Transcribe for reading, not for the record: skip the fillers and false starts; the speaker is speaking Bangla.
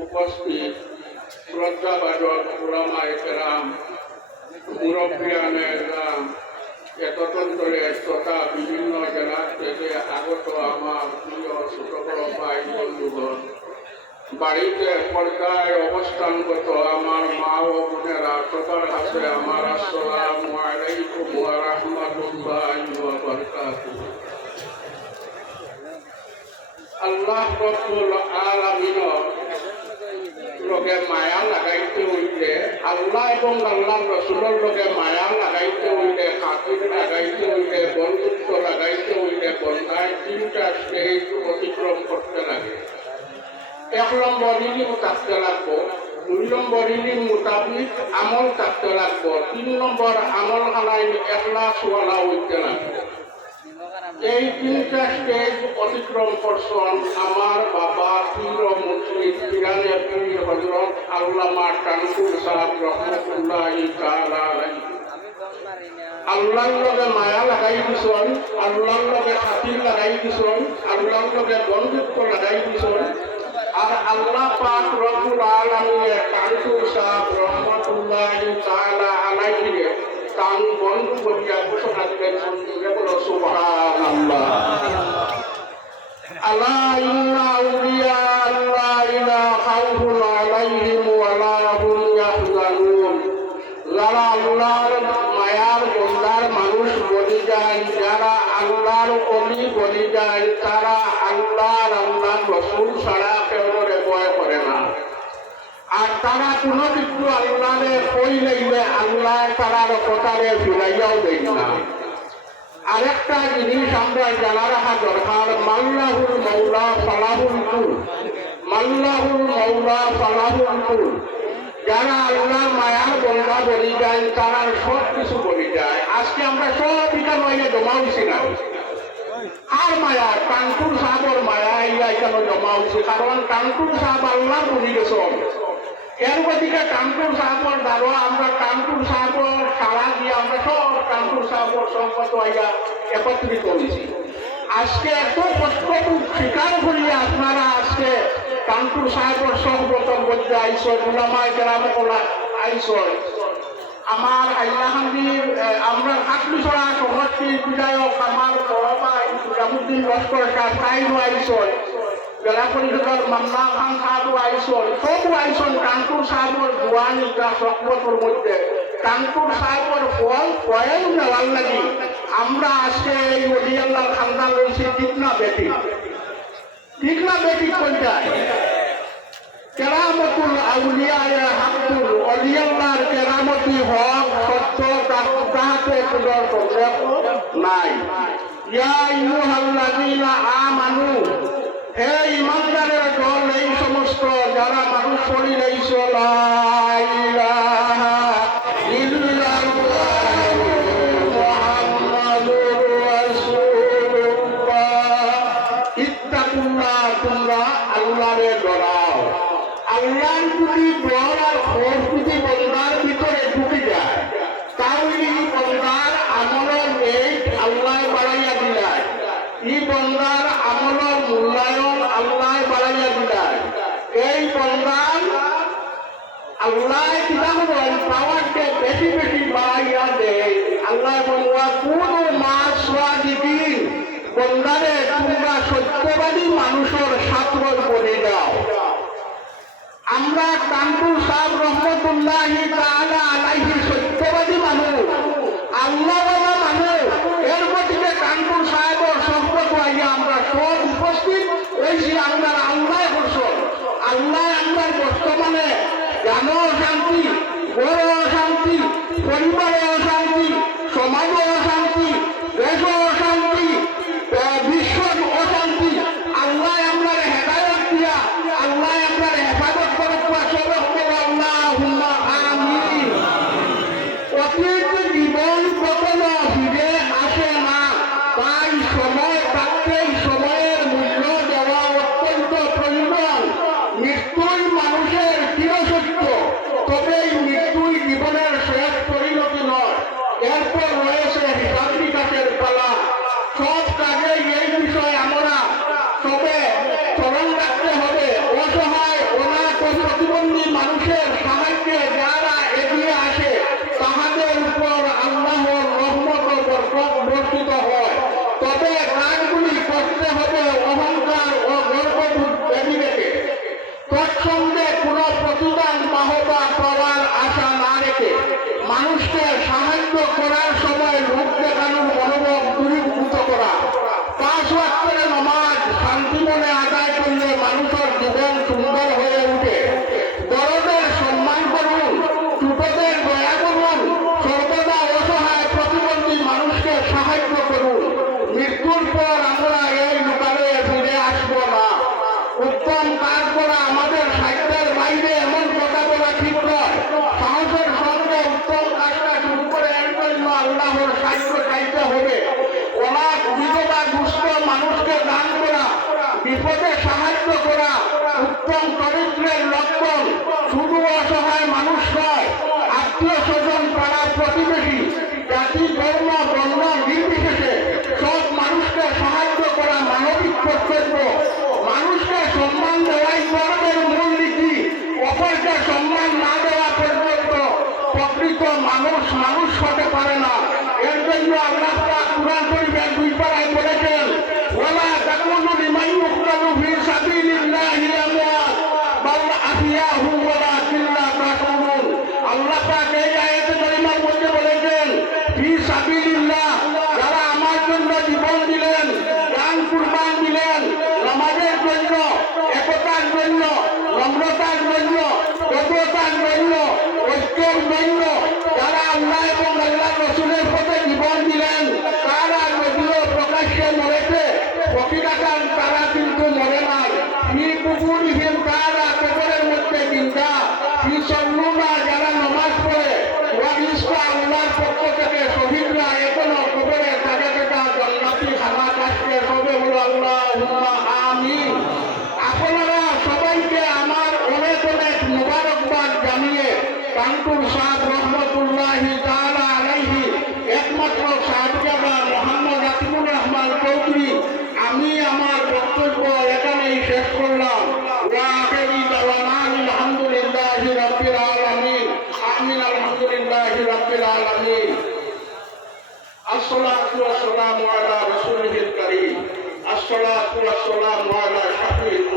উপস্থিত শ্রদ্ধাভাজন উলামায়ে কেরাম, মুরব্বিয়ানে কেরাম, তদন্তরের তথা বিভিন্ন জেলা থেকে আগত আমার প্রিয় ছোট বড় ভাই বন্ধুগণ, বাড়িতে পর্দায় অবস্থানগত আমার মা ও বোনেরা, সবার কাছে আমার আসসালামু আলাইকুম ওয়া রাহমাতুল্লাহি ওয়া বারাকাতুহু। আল্লাহ রাব্বুল আলামিনের লগে মায়া লাগাইতে হইলে, আল্লাহ এবং আল্লাহর রাসূলের লগে মায়া লাগাইতে হইলে, খাতির লাগাইতে হইলে, বন্ধুত্ব লাগাইতে হইলে বন্ধায় তিনটা স্টেজ অতিক্রম করতে লাগে। 1 নম্বর ইলম থাকতে লাগবো, 2 নম্বর ইলম মোতাবিক আমল থাকতে লাগবো, 3 নম্বর আমল খানায় এখলাস ওয়ালা হইতে লাগবে। এই তিনটা স্টেজ অতিক্রম করছেন আমার বাবা পীর মুর্শিদ পিরানে পীর হযরত আল্লামা কানকুর সাহেব রহমাতুল্লাহি তাআলা আলাইহি। আল্লাহর লগে মায়া লাগাই দিছেন, আল্লাহর লগে খাতির লাগাই দিছেন, আল্লাহর লগে বন্ধুত্ব লাগাই দিছেন। আর আল্লাহ পাক রব্বুল আলামিন কানকুর সাহেব রহমাতুল্লাহি তাআলা আলাইহি তান বন্ধু বলিয়া ঘোষণা দিলেন, বলো সুবহানাল্লাহ। আলা ইন্না আউলিয়া আল্লাহ লা খাউফুন আলাইহিম ওয়া লা হুম ইয়াহজানুন। যারা আল্লাহর মায়ার বন্দার মানুষ বলি যায়, যারা আল্লাহর ওলি বলি যায়, তারা আল্লাহর রাসূল ছাড়া কেউরে ভয় করে না। আর তারা কোনো কিছু আল্লাহরে কই লইলে আল্লাহ তারার কথারে ফিরাইয়াও দেয় না। আরেকটা জিনিস আমরা জানা রাখা দরকার, মাল্লাহুল মাওলা ফালাহুল কুল, মাল্লাহুল মাওলা ফালাহুল কুল। যারা আল্লাহ মায়ার বন্ধা বলি যায়, তারা সব কিছু বলি যায়। আজকে আমরা সব এটা নয় জমা হয়েছি না। আর মায়া কানকুর সাহেবের মায়া ইয়া এখানে জমা হয়েছে, কারণ কানকুর সাহেব আল্লাহ বলি গেছেন। এর গতিকে কানপুর সাহেবের দ্বারা আমরা কানপুর সাহেবের সারা দিয়ে আমরা সব কানপুর সাহেবের সম্পদ হইয়া একত্রিত হয়েছি। আজকে এত কষ্টটুকু স্বীকার করিয়া আপনারা আজকে কানপুর সাহেবের সহবতম মধ্যে আইসন, উলামায়ে কেরাম আইসন। আমার হাইলাকান্দির আমরা কাটলিছড়া সমষ্টির বিধায়ক আমার বড় ভাই নিজামুদ্দিন লস্কর সাহেব তাইও আইসন, জেলা পরিষদের মান্না খান সাহেব আইসন, সব আইসন। কানপুর সাহেবের জোয়ানিটা সকবতর মধ্যে কানপুর সাহেবের ফল নেওয়ার লাগি আমরা আজকে এই অলি আল্লাহর খানদান রয়েছি। ঠিক না বেটি? ঠিক না বেটি? পর্যায়ে কেরামতুল আউলিয়ায়ে হাক্কুল, অলি আল্লাহর কেরামতি হক সত্য, তাহাতে কোনো সন্দেহ নাই। ইয়া আইয়ুহাল্লাযীনা আমানু, হে ইমানদারের দল, এই সমস্ত যারা মানুষ পড়ি রইছ, লা ইলাহা ইল্লাল্লাহু মুহাম্মাদুর রাসূলুল্লাহ। ইত্তাকুল্লাহ, তোমরা আল্লাহরে ডরাও। আল্লাহর যদি ডর আর খোঁজ যদি বন্দার ভিতরে ঢুকে যায় তাহলে এই বন্দার আমলের রেট আল্লাহ বাড়াইয়া দিলায়, এই বন্দার আমলের মূল্যায়ন আল্লাহ বাড়াইয়া দিলায়। এই বন্দার আল্লাহ কিতাব পাওয়ারকে বেশি বেশি বাড়াইয়া দেয়। আল্লাহ বলুয়া কোন মাস দিবি বন্দারে তোমরা সত্যবাদী মানুষের ছাত্র করে দাও। আমরা কানপুর সাহেব রহমতুল্লাহি তাআলা আলাইহি সত্যবাদী মানুষ, আল্লাহওয়ালা মানুষ। এর মধ্যে কানপুর সাহেবের সংকট হইয়া আমরা সব উপস্থিত হয়েছি। আমরা আল্লাহ বসল, আল্লাহ আপনার বর্তমানে জ্ঞান অশান্তি, বড় অশান্তি, পরিবারে অশান্তি, সমাজে অশান্তি, দেশ অশান্তি, বিশ্ব অশান্তি। আল্লাহ আপনার হেদায়ত দিয়া আল্লাহ আপনার হেফাজত করুক। আল্লাহুম্মা আমিন। অতীত জীবন কখনো ফিরে আসে না, তাই সময় থাকতেই সময়ের মূল্য দেওয়া অত্যন্ত প্রয়োজন। মৃত্যুই মানুষের চিরসত্য, তবে এই মৃত্যুই জীবনের শেষ পরিণতি নয়। এরপর রয়েছে হিসাব নিকাশের পালা। সব কাজে এই বিষয়ে আমরা সবে স্মরণ রাখতে হবে। অসহায় অনাথ ও প্রতিবন্ধী মানুষের সাহায্যে যারা এগিয়ে আসে তাহাদের উপর আল্লাহর রহমত ও বরকত বর্ষিত হয়। তবে কাজগুলি করতে হবে অহংকার ও গর্ববোধ বেঁধে রেখে, তৎসঙ্গে কোনো প্রতিদান বাহবা পাওয়ার আশা না রেখে, মানুষকে সাহায্য করার সময় লোক দেখানোর মনোভাব দূরীভূত করা। 5 ওয়াক্তের নামাজ শান্তি মনে আদায় করলে মানুষের জীবন সুন্দর হয়ে উঠে। বড়দের সম্মান করুন, ছোটদের দয়া করুন, সর্বদা অসহায় প্রতিবন্ধী মানুষকে সাহায্য করুন। মৃত্যুর পর আমরা এই লোকালয়ে ফিরে আসবো না। উত্তম কাজ করা আমাদের সাহিত্যের বাইরে এমন কথা বলা ঠিক নয়। সাহসের সঙ্গে উত্তম কাজটা শুরু করে এর জন্য আল্লাহর সাহায্য চাইতে হবে। অনাথ বিধবা দুস্থ মানুষকে দান করা, বিপদে সাহায্য করা উত্তম চরিত্রের লক্ষণ। শুধু অসহায় মানুষ নয়, আত্মীয় স্বজন, পাড়া প্রতিবেশী, জাতি, ধর্ম, বর্ণ নির্বিশেষে সব মানুষকে সাহায্য করা মানবিক কর্তব্য। মানুষকে সম্মান দেওয়াই ধর্মের মূল নীতি। অপরকে সম্মান না দেওয়া পর্যন্ত প্রকৃত মানুষ মানুষ হতে পারে না। এর জন্য আল্লাহ পাক কুরআন শরীফের 2 পারায় বলেছেন, ওয়ালা তাকুনু লিমান ইউকতালু ফি সাবিলিল্লাহি আমওয়াত বাল আহইয়াহু ওয়ালাকিন লা তাশউরুন। আল্লাহ পাক এই আয়াতে কারিমার মধ্যে বলেছেন, ফি সাবিলিল্লাহ, যারা আমার জন্য জীবন দিলেন, জান কুরবান দিলেন, নামাজের জন্য, একতার জন্য, নম্রতার জন্য, সততার জন্য, ঐক্যের জন্য, যারা আল্লাহ এবং আল্লাহ রসুলের পথে জীবন দিলেন, তারা যদিও প্রকাশ্যে মরেছে, প্রতিকার তারা কিন্তু মরে নাই। কি কুকুরহীন তারা কবরের মধ্যে চিন্তা, কি সল্লুনা যারা নমাজ পড়ে, ওয়ারিসা আল্লাহর পক্ষ থেকে শহীদরা এখনো কবরে তাজা তাজা জান্নাতি খানা খাচ্ছে। সবে বলো আল্লাহুম্মা আমিন। আপনারা সবাইকে আমার অনেক অনেক মুবারকবাদ জানিয়ে কানপুর সাহেব রহমতুল্লাহি তাআলা আলাইহি একমাত্র সাহেবজাদা মোহাম্মদ আতিকুর রহমান চৌধুরী, আমি আমার বক্তব্য এখানেই শেষ করলাম। ওয়া আখিরি দাওয়ানা আলহামদুলিল্লাহি রাব্বিল আলামিন। আমিন। আলহামদুলিল্লাহি রাব্বিল আলামিন। আসসালাতু ওয়াসসালামু আলা রাসূলিল কারীম। আসসালাতু ওয়াসসালামু আলা শাফিঈল